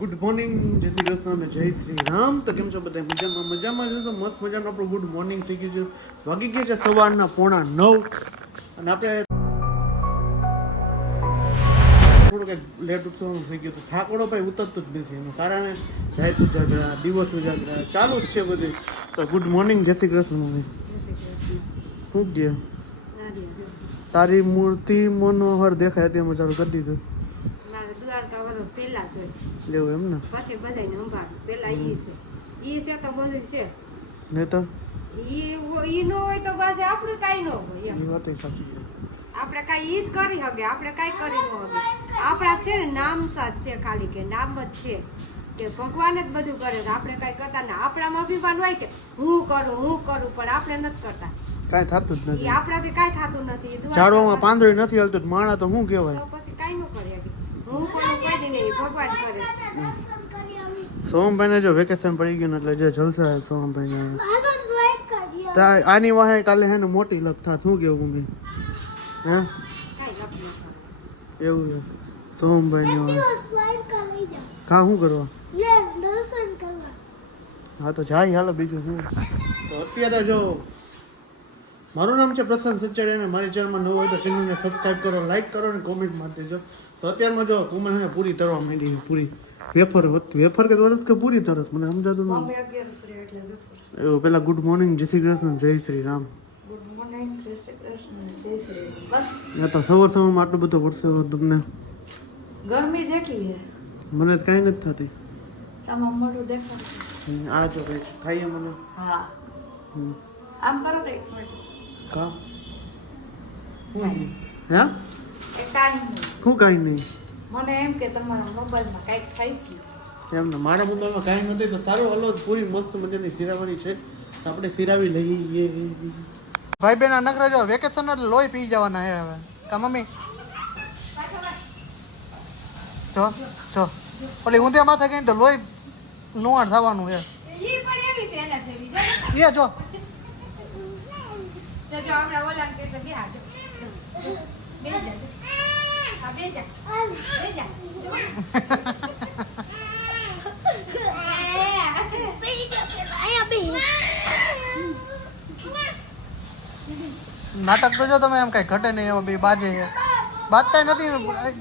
Good morning, જય શ્રી કૃષ્ણ અને જય શ્રી રામ. તો કેમ છો બધા? મજામાં છો? મસ્ત મજાનું આપણું ગુડ મોર્નિંગ થઈ ગયું છે. વાગી ગયા છે સવારના 8:45 અને આપણે થોડું કંઈક લેટ ઉઠવાનું થઈ ગયું. તો થાકડો ભાઈ ઉતરતું જ નથી. એનું કારણ રાત ઉજાગરા, દિવસ ઉજાગરા ચાલુ જ છે બધું. તો ગુડ મોર્નિંગ, જય શ્રી કૃષ્ણ મમ્મી. શું કહે? તારી મૂર્તિ મનોહર દેખાય તેમ ચાલુ કરી દીધું. એવું એમ ને? પછી બધાને સંભાળ પેલા ઈ છે તો બધું છે ને તો ઈ નો હોય તો બસ આપણું કાઈ ન હોય એમ. એ વાત સાચી છે. આપણે કાઈ ઈ જ કરી શકે, આપણે કાઈ કરી ન શકે. આપણા છે ને નામ સાથ છે, ખાલી કે નામ જ છે કે ભગવાન જ બધું કરે છે. આપણે કાઈ કરતા ના. આપણામાં અભિમાન હોય કે હું કરું પણ આપણે નથી કરતા. કાંઈ થતું જ નથી. આપણાથી કાઈ થતું નથી. ઝાડવામાં પાંદડું નથી હલતું, માણા તો શું કહેવાય? તો પછી કાઈ ન કરી શકે. હું પણ કોઈ દી નહીં, ભગવાન કરે. સોમભાઈ ને જો વેકેશન પડી ગયું એટલે જે જલસા છે સોમભાઈ ને. આની વાહે કાલે હે ને મોટી લપ થાત. શું કેવું મમ્મી? હે એવું છે સોમભાઈ ને કા શું કરવા? હા તો જાય હાલો, બીજું શું. તો અત્યારે જો મારું નામ છે પ્રશાંત સચ્ચારી અને મારી ચેનલમાં નવું હોય તો ચેનલને સબસ્ક્રાઈબ કરો, લાઈક કરો અને કોમેન્ટ મારી દેજો. તો અત્યારમાં જો કોમેન્ટ છે પૂરી તરવા માંડી, પૂરી વેફર કે વર્ષ કે પૂરી તરત મને સમજાતું નથી. એવું પેલા ગુડ મોર્નિંગ, જય શ્રી કૃષ્ણ, જય શ્રી રામ. ગુડ મોર્નિંગ, જય શ્રી કૃષ્ણ, જય શ્રી રામ. બસ તો સવારમાં આટલો બધો વરસાદ તમને ગરમી જેટલી છે મને કાંઈ નથી થતી. તમામ મોઢું દેખાતું. આ જો કઈ થાય મને. હા આમ કરો તો એક મિનિટ. કા હે એ કાંઈ નહીં. શું કાંઈ નહીં? મને એમ કે તમારા મોબાઈલમાં કાંઈક થઈ ગયું. એમ ને મારા મોબાઈલમાં કાંઈ નથી તો તારું હલો પૂરી મસ્ત મજાની સિરાવાની છે, આપણે સિરાવી લઈએ. ભાઈ બેન આ નકરા જો વેકેશન એટલે લોહી પી જવાના હે હવે. કા મમ્મી જો ઓલી ઊંધિયા માથે ગઈ તો લોહી લુહાણ થવાનું હે. ઈ પણ એવી છે એના જેવી જો. એ જો જો હમણાં ઓલા કે તો બે હાથ બે જા. હા બે જા. બે જા. નાટક તો જો તમે એમ કઈ ઘટે નહીં એમાં બી બાજે છે. બાજતા નથી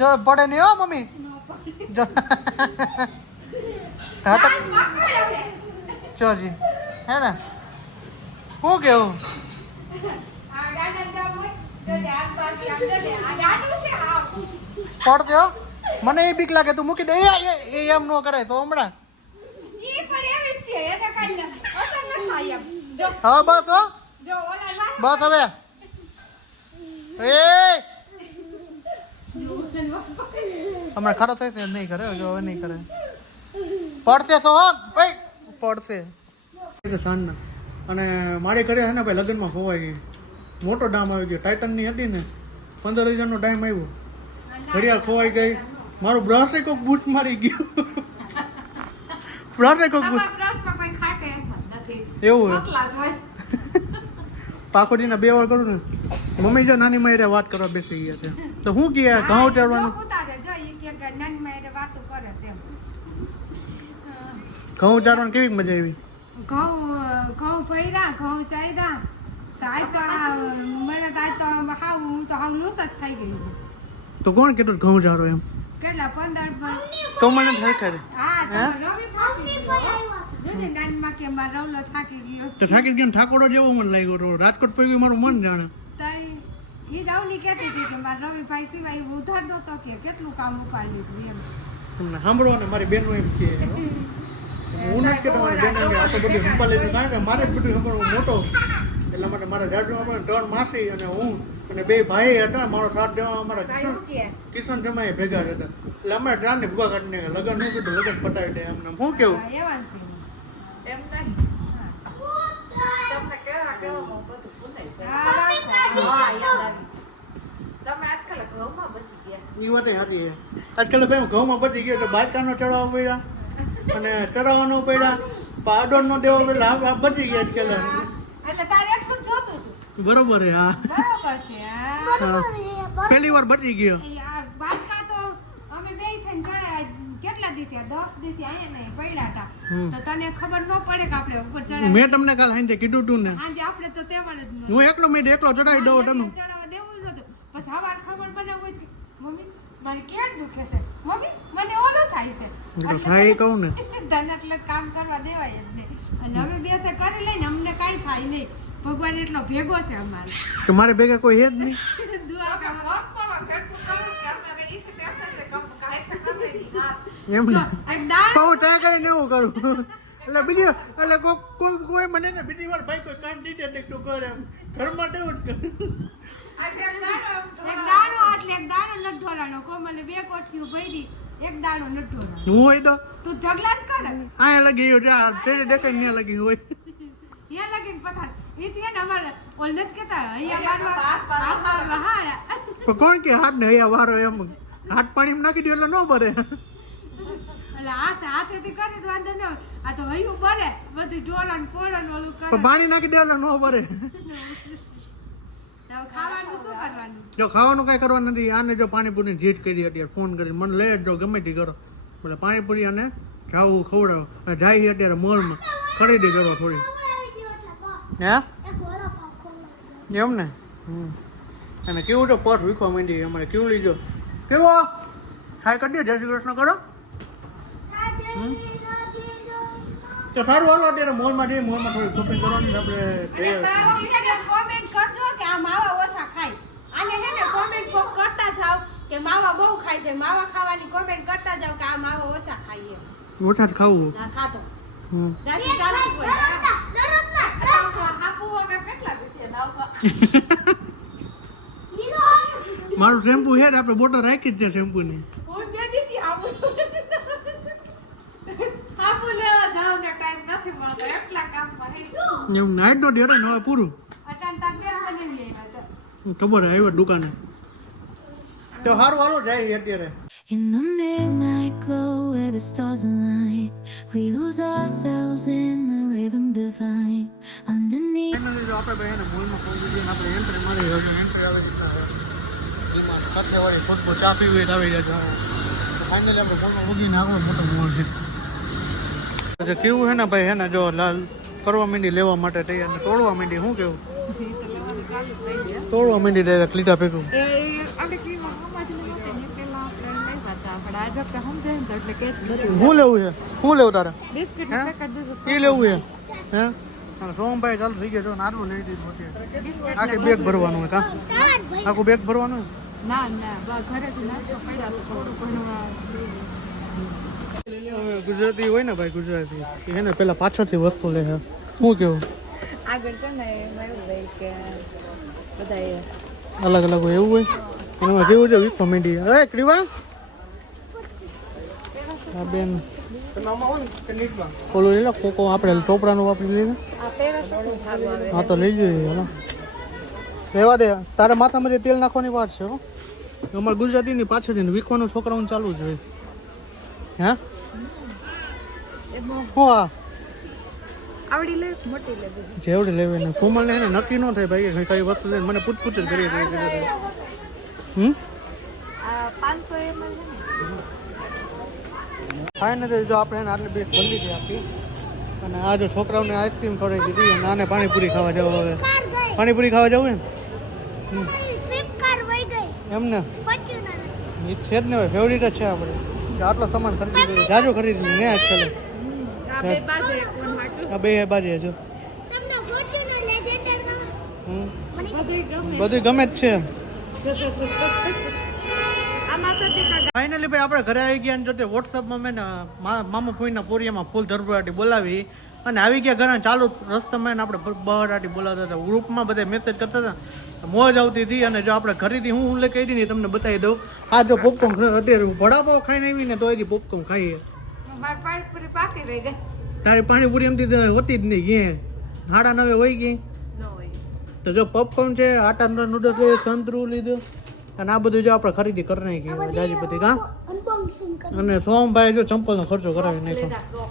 જો પડે નહીં હો મમ્મી. જો નાટક ચોજી હે ને શું કેવું? પડશે હો. મને એ બીક લાગે તું મૂકી દે. એ એમ નો કરાય તો હમણાં. હા બસ હો, બસ હવે. એ હમણાં ખરો થશે નહીં કરે, જો હવે નહીં કરે. પડશે તો હો ભાઈ, પડશે. સાંજના અને મારી ઘરે છે ને ભાઈ લગ્નમાં ખોવાઈ ગઈ. મોટો ડામ આવી ગયો. ટાઇટનની હતી ને 15,000નો ટાઈમ આવ્યો. ઘડિયાળ ખોવાઈ ગઈ. મારું બ્રશ કોક બૂટ મારી ગયું. બ્રશ કોક બૂટ એવું પાખોડીના 2 વાર કરું ને. મમ્મી જો નાની માયરે વાત કરવા બેસી ગયા છે તો શું કહે? ઘઉં ચડવાનું. ઘઉં ચારવાનું કેવી મજા આવી? ઘઉં ભર્યા, ઘઉં ચાર્યા. મને તો હાવ લુસ જ થઈ ગઈ. તો કોણ કેટલું ઘઉં ચારો એમ? કેટલા 15 તો મને ખરેખર હા રવિ થાકી ગયો. જોજે નાનમાં કે મારો રવલો થાકી ગયો. તો થાકી ગયો ઠાકોરો જેવો મને લાગ્યો તો. રાજકોટ પડી ગયું મારું મન જાણે. તઈ ઈ દાવની કહેતી હતી કે મારા રવિભાઈ સિવાય ઉધાર નતો કે કેટલું કામ ઉપાડ્યું હતું એમ. તમને સાંભળો ને મારી બેનો એમ કે હું નથી કહેતો મારી બેનો કે આ તો બધું સંભાળી લીધું. કારણ કે મારે જ બધું સંભાળવું મોટો એટલા માટે મારા જાડુમાં 3 માસી અને હું અને 2 ભાઈ હતા. મારો સાથ દેવા અમારા કિશન જમાઈ ભેગા હતા. એટલે અમે ત્રણને ભૂગા કાઢીને લગ્ન નું કીધું, લગ્ન પટાવી દે એમને. શું કેવું? એમ એ વાત સાચી છે. આજકાલ ભાઈ ઘઉંમાં બચી ગયા તો બાજકાનો ચડાવવા પડ્યા અને ચડાવવાનો પડ્યા, પાડો નો દેવો પડ્યા. આ બચી ગયા આજકાલ. એટલે તારે એટલું જોતું હતું. બરોબર હે. હા બરોબર છે. પહેલી વાર બચી ગયો. બાજકા તો અમે બે થઈને ચડાવ્યા કેટલા દી થયા 10 દી થી અહીંયા નહીં પડ્યા હતા હમ. તો તને ખબર ન પડે કે આપણે ઉપર ચડાવી મેં તમને કાલ સાંજે કીધું તું ને આજે આપણે તો તેમાં જ નહોતું. હું એકલો ચડાવી દઉં તને ચડાવવા દેવું જ નહોતું. પછી સવાર ખબર પડે હોય કે મમ્મી મારી કેટ દુખે છે મમ્મી મને ઓલું થાય છે તો થાય કહું ને તને એટલે કામ કરવા દેવાય જ નહીં અને હવે બે તે કરી લઈને અમને કાંઈ થાય નહીં ભગવાન એટલો ભેગો છે અમારે તો મારે ભેગા કોઈ હે જ નહીં દુઆ કરો એમ ને એક દાળ હું ત્યાં કરીને એવું કરું એટલે બીજી એટલે કોઈ મને ને બીજી વાર ભાઈ કોઈ કામ દીધે એટલે તું કરે એમ ઘરમાં તેવું જ કર એક દાણો એટલે એક દાણો નથી ઢોરાનો કોમલે બે કોઠીઓ ભરી એક દાણો નથી ઢોરાનો હું હોય તો તું ઢગલા જ કરે અહીંયા લગી ગયો ત્યાં શેરી દેખાય ત્યાં લગી હોય અહીંયા લગીને પથાર એથી ને અમારે ઓલ નથી કહેતા અહીંયા મારવા હા પણ કોણ કે હાથ ને અહીંયા વારો એમ હાથ પાણીમાં નાખી દો એટલે ન ભરે એટલે હાથેથી કરી તો વાંધો ન હોય. આ તો હૈયું બરે બધું ઢોરણ ફોડણ ઓલું કરે પણ પાણી નાખી દે એટલે ન ભરે હવે ખાવાનું શું કરવાનું જો ખાવાનું કઈ કરવાનું નથી આને જો પાણીપુરી જીત કરી અત્યારે ફોન કરી મને લઈ જ જો ગમે તે કરો એટલે પાણીપુરી આને જાવું ખવડાવો જાય છે અત્યારે મોલમાં ખરીદી કરો થોડી હે એમ ને અને કેવું તો પર્સ વીખવા માંડી અમારે કેવું લીધો કેવો હાય કરી દે જય શ્રી કૃષ્ણ કરો તો સારું હાલો અત્યારે મોલમાં જઈએ મોલમાં થોડી શોપિંગ કરવાની આપણે કોમેન્ટ કરજો કે આ માવા ઓછા ખાય આને હે ને કોમેન્ટ કરતા જાવ કે માવા બહુ ખાય છે માવા ખાવાની કોમેન્ટ કરતા જાવ કે આ માવા ઓછા ખાઈએ ઓછા જ ખાવું ના ખાતો હમ રાતી ચાલુ જ હોય હાપુ વગર કેટલા રૂપિયા લાવવા મારું શેમ્પુ છે ને આપણે બોટલ રાખી જ છે શેમ્પુની હું બે દીધી હાપુ હાપુ લેવા જાવ ને ટાઈમ નથી મળતો એટલા કામમાં હે એમ નાઈટ નો ડેરે ન હોય પૂરું અટાણ તાર બે મને લઈ આવ્યા ખબર આવ્યો દુકાને તો સારું હાલો જાય અત્યારે In the midnight glow where the stars align, we lose ourselves in the rhythm divine. Underneath. Finally જો આપણે ભાઈ એને મોલમાં પહોંચી જઈએ આપણે એન્ટ્રી મારી હવે એન્ટ્રી આવી જતા ઈમાન કત્તેવાળી ખુશ્બુ ચા પીવી આવી જાય તો ફાઇનલી આપણે મોલમાં ઉગીને આગળ મોટો મોલ છે જે કેવું છે ને ભાઈ હે ને જો લાલ કરવા માંડી લેવા માટે તૈયાર ને તોડવા માંડી શું કેવું તોડવા માંડી ડાયરેક્ટ લીધા ભેગું શું લેવું છે શું લેવું તારે એ લેવું છે હે અને સોમભાઈ ચાલુ થઈ ગયા જો ને આટલું લઈ દીધું અત્યારે આખી બેગ ભરવાનું હોય કા આખું બેગ ભરવાનું હોય ના ના ઘરેથી નાસ્તો પડ્યા તો થોડું ઘણું હવે ગુજરાતી હોય ને ભાઈ ગુજરાતી એ ને પેલા પાછળથી વસ્તુ લે છે શું કેવું આગળ છે ને એમાં એવું રહે કે બધાએ અલગ અલગ હોય એવું હોય એમાં કેવું છે વીખવા માંડી અરે ક્રીવા હા બેન ઓલું લઈ લો કોકો આપણે ટોપરાનું વાપરી લઈએ આ પેરાશૂટનું ચાલુ આવે હા તો લઈ જઈએ હાલો રહેવા દે તારે માથામાં જે તેલ નાખવાની વાત છે હો અમારે ગુજરાતીની પાછળથી વીખવાનું છોકરાઓને ચાલુ જ હોય હે શું આ આવડી લે મોટી લે બધી જેવડી લેવી ને કોમલને એને નક્કી ન થાય ભાઈ કઈ વસ્તુ લે મને પૂછ જ કરીએ હમ આ 500 ml ફાઇનલી જો આપણે આટલી બેગ ભરી દીધી આપી અને આ જો છોકરાઓને આઈસ્ક્રીમ ખવડાવી દીધી અને આને પાણીપુરી ખાવા જવું હવે પાણીપુરી ખાવા જવું ને એમ ને એ છે જ ને ભાઈ ફેવરિટ જ છે આપણે આટલો સામાન ખરીદી દીધો જાજો ખરીદી ને આજ ચાલે આ બે બાજુ જો બધું ગમે જ છે ફાઇનલી ભાઈ આપણે ઘરે આવી ગયા અને જો તે વોટ્સઅપમાં મેં ને મામા ફોઈના પોરિયામાં ફૂલ ધરબરાટી બોલાવી અને આવી ગયા ઘરે ચાલુ રસ્તામાં આપણે બહરાટી બોલાવતા હતા ગ્રુપમાં બધા મેસેજ કરતા હતા મોજ આવતી હતી અને જો આપણે ઘરેથી હું ઉલ્લેખ કરી ને તમને બતાવી દઉં આ જો પોપકોર્ન અત્યારે વડાપાવ ખાઈને આવી ને તો હજી પોપકોર્ન ખાઈએ તારી પાણીપુરી એમથી હોતી જ નહીં ક્યાં 9:30 હોય ગઈ તો જો પોપકોર્ન છે આટા નૂડલ્સ છે સંતરું લીધું અને આ બધું જો આપણે ખરીદી કરી નાખી જાજી બધી કા અને સોમભાઈ જો ચંપલનો ખર્ચો કરાવી નાખ્યો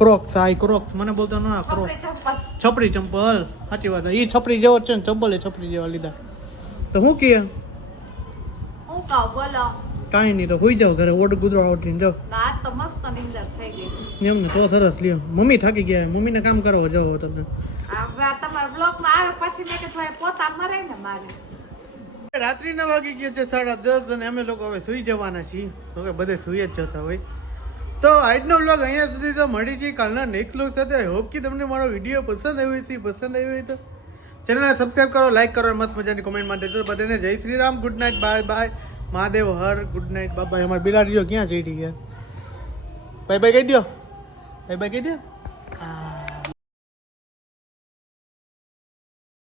ક્રોક્સ આ ક્રોક્સ મને બોલતા ના ક્રોક્સ છપરી ચંપલ સાચી વાત એ છપરી જેવો છે ને ચંપલ એ છપરી જેવા લીધા તો હું કહે કાંઈ નહીં તો હોઈ જાવ ઘરે ઓડ ગુદરો આવતીને જાઓ ના તો મસ્ત નિંદર થઈ ગઈ એમ ને તો સરસ લ્યો મમ્મી થાકી ગયા મમ્મીને કામ કરો જાઓ તમને હવે આ તમારા બ્લોગમાં આવે પછી મેં કે ભાઈ પોતા મરે ને મારે રાત્રિના વાગી ગયા છે 10:30 અને અમે લોકો હવે સુઈ જવાના છીએ તો કે બધે સુઈ જ જતા હોય તો આજનો વ્લોગ અહીંયા સુધી તો મળી છે કાલના નેક્સ્ટ વ્લોગ સાથે આઈ હોપ કે તમને મારો વિડીયો પસંદ આવ્યો હોય તો ચેનલને સબસ્ક્રાઇબ કરો લાઈક કરો મસ્ત મજાની કોમેન્ટ માટે તો બધાને જય Shri Ram good night bye bye Mahadev હર ગુડ નાઇટ બાય અમાર બિલાડીઓ ક્યાં જઈ રહી છે બાય બાય કહી દો બાય બાય કહી દો